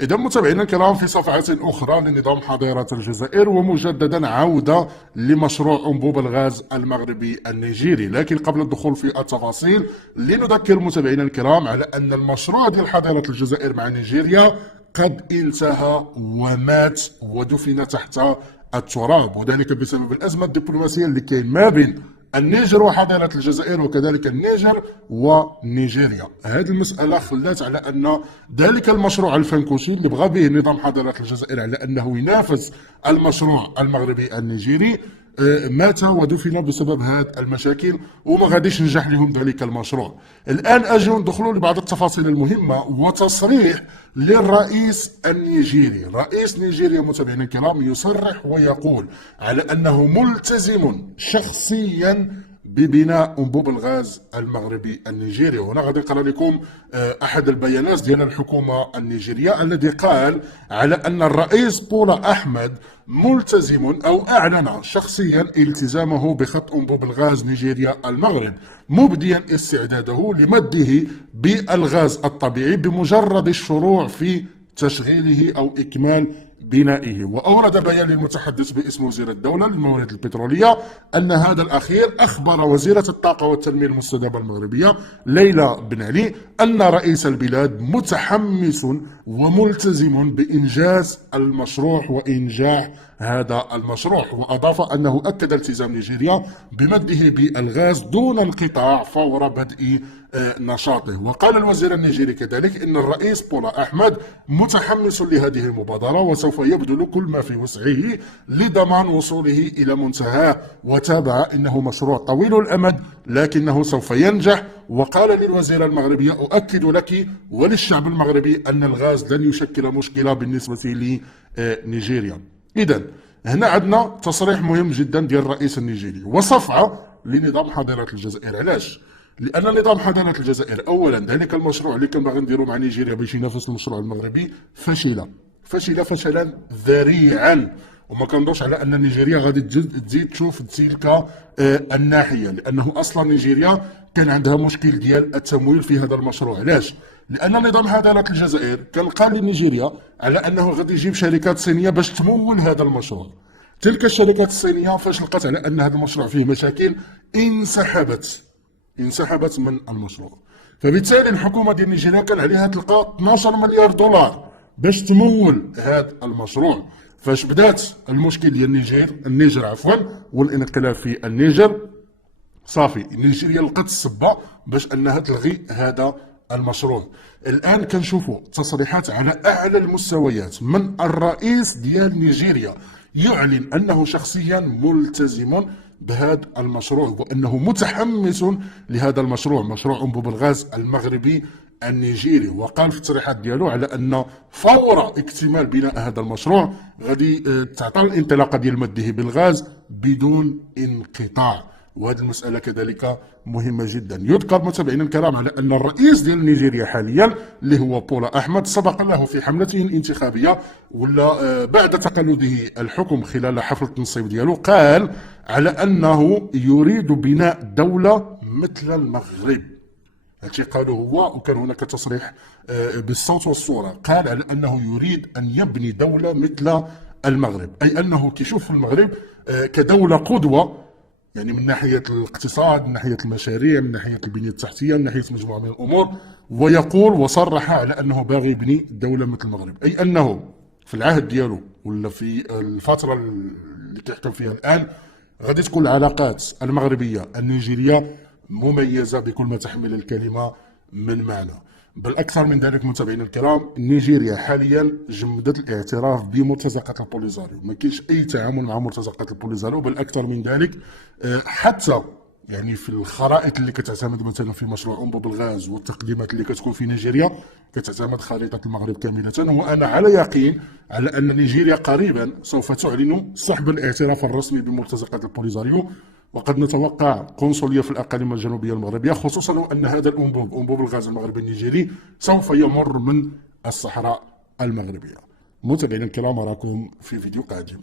إذا متابعينا الكرام، في صفحة أخرى لنظام حظيرة الجزائر، ومجددا عودة لمشروع أنبوب الغاز المغربي النيجيري. لكن قبل الدخول في التفاصيل، لنذكر متابعينا الكرام على أن المشروع ديال حظيرة الجزائر مع نيجيريا قد انتهى ومات ودفن تحت التراب، وذلك بسبب الأزمة الدبلوماسية اللي كاين ما بين النيجر وحضارة الجزائر، وكذلك النيجر ونيجيريا. هذه المسألة خلات على أن ذلك المشروع الفنكوشي اللي بغى به نظام حضارة الجزائر على أنه ينافس المشروع المغربي النيجيري مات ودفن بسبب هذه المشاكل، وما غاديش ينجح لهم ذلك المشروع. الآن أجوا ندخلوا لبعض التفاصيل المهمة وتصريح للرئيس النيجيري. رئيس نيجيريا متابعينا الكرام يصرح ويقول على أنه ملتزم شخصيا ببناء انبوب الغاز المغربي النيجيري. وهنا غادي نقرا لكم احد البيانات ديال الحكومه النيجيريه الذي قال على ان الرئيس بولا احمد ملتزم او اعلن شخصيا التزامه بخط انبوب الغاز نيجيريا المغرب، مبديا استعداده لمده بالغاز الطبيعي بمجرد الشروع في تشغيله او اكمال بنائه. وأورد بيان للمتحدث باسم وزير الدولة للموارد البترولية أن هذا الأخير أخبر وزيرة الطاقة والتنمية المستدامة المغربية ليلى بن علي أن رئيس البلاد متحمس وملتزم بإنجاز المشروع وإنجاح هذا المشروع. وأضاف أنه أكد التزام نيجيريا بمده بالغاز دون انقطاع فور بدء نشاطه. وقال الوزير النيجيري كذلك إن الرئيس بولا أحمد متحمس لهذه المبادرة وسوف يبذل كل ما في وسعه لضمان وصوله إلى منتهاه، وتابع إنه مشروع طويل الأمد لكنه سوف ينجح. وقال للوزيرة المغربية أؤكد لك وللشعب المغربي أن الغاز لن يشكل مشكلة بالنسبة لنيجيريا. إذن هنا عندنا تصريح مهم جدا ديال الرئيس النيجيري وصفعة لنظام حضارة الجزائر. علاش؟ لأن نظام حضارة الجزائر أولا ذلك المشروع اللي كان باغي نديرو مع نيجيريا باش ينافس المشروع المغربي فشل فشلا ذريعا، وما كنظنش على أن نيجيريا غادي تزيد تشوف تلك الناحية، لأنه أصلا نيجيريا كان عندها مشكل ديال التمويل في هذا المشروع. علاش؟ لأن نظام حضارة الجزائر كان قال لنيجيريا على أنه غادي يجيب شركات صينية باش تمول هذا المشروع. تلك الشركات الصينية فاش لقات على أن هذا المشروع فيه مشاكل انسحبت من المشروع. فبالتالي الحكومة ديال نيجيريا كان عليها تلقى 12 مليار دولار باش تمول هذا المشروع. فاش بدات المشكل ديال النيجر والانقلاب في النيجر، صافي نيجيريا لقات السبه باش انها تلغي هذا المشروع. الان كنشوفوا تصريحات على اعلى المستويات من الرئيس ديال نيجيريا يعلن انه شخصيا ملتزم بهذا المشروع وانه متحمس لهذا المشروع، مشروع انبوب الغاز المغربي النيجيري. وقال في التصريحات ديالو على ان فور اكتمال بناء هذا المشروع غادي تعطى الانطلاقه ديال مده بالغاز بدون انقطاع. وهذه المسألة كذلك مهمة جدا. يذكر متابعينا الكرام على أن الرئيس ديال نيجيريا حاليا اللي هو بولا أحمد سبق له في حملته الانتخابية ولا بعد تقلده الحكم خلال حفل التنصيب ديالو قال على أنه يريد بناء دولة مثل المغرب. هادشي قالوا هو، وكان هناك تصريح بالصوت والصورة قال على أنه يريد أن يبني دولة مثل المغرب، أي أنه كيشوف المغرب كدولة قدوة، يعني من ناحية الاقتصاد، من ناحية المشاريع، من ناحية البنية التحتية، من ناحية مجموعة من الأمور. ويقول وصرح على أنه باغي يبني دولة مثل المغرب، أي أنه في العهد ديالو ولا في الفترة اللي كيحكم فيها الآن غادي تكون العلاقات المغربية النيجيرية مميزة بكل ما تحمل الكلمة من معنى. بل أكثر من ذلك متابعينا الكرام، نيجيريا حاليا جمدت الاعتراف بمرتزقة البوليزاريو، ما كاينش أي تعامل مع مرتزقة البوليزاريو. بل أكثر من ذلك، حتى يعني في الخرائط اللي كتعتمد مثلا في مشروع انبوب الغاز والتقديمات اللي كتكون في نيجيريا كتعتمد خريطة المغرب كاملة. وأنا على يقين على أن نيجيريا قريبا سوف تعلن سحب الاعتراف الرسمي بمرتزقة البوليزاريو، وقد نتوقع قنصلية في الأقاليم الجنوبية المغربية، خصوصا أن هذا أنبوب الغاز المغربي النيجيري سوف يمر من الصحراء المغربية. متابعينا الكرام، أراكم في فيديو قادم.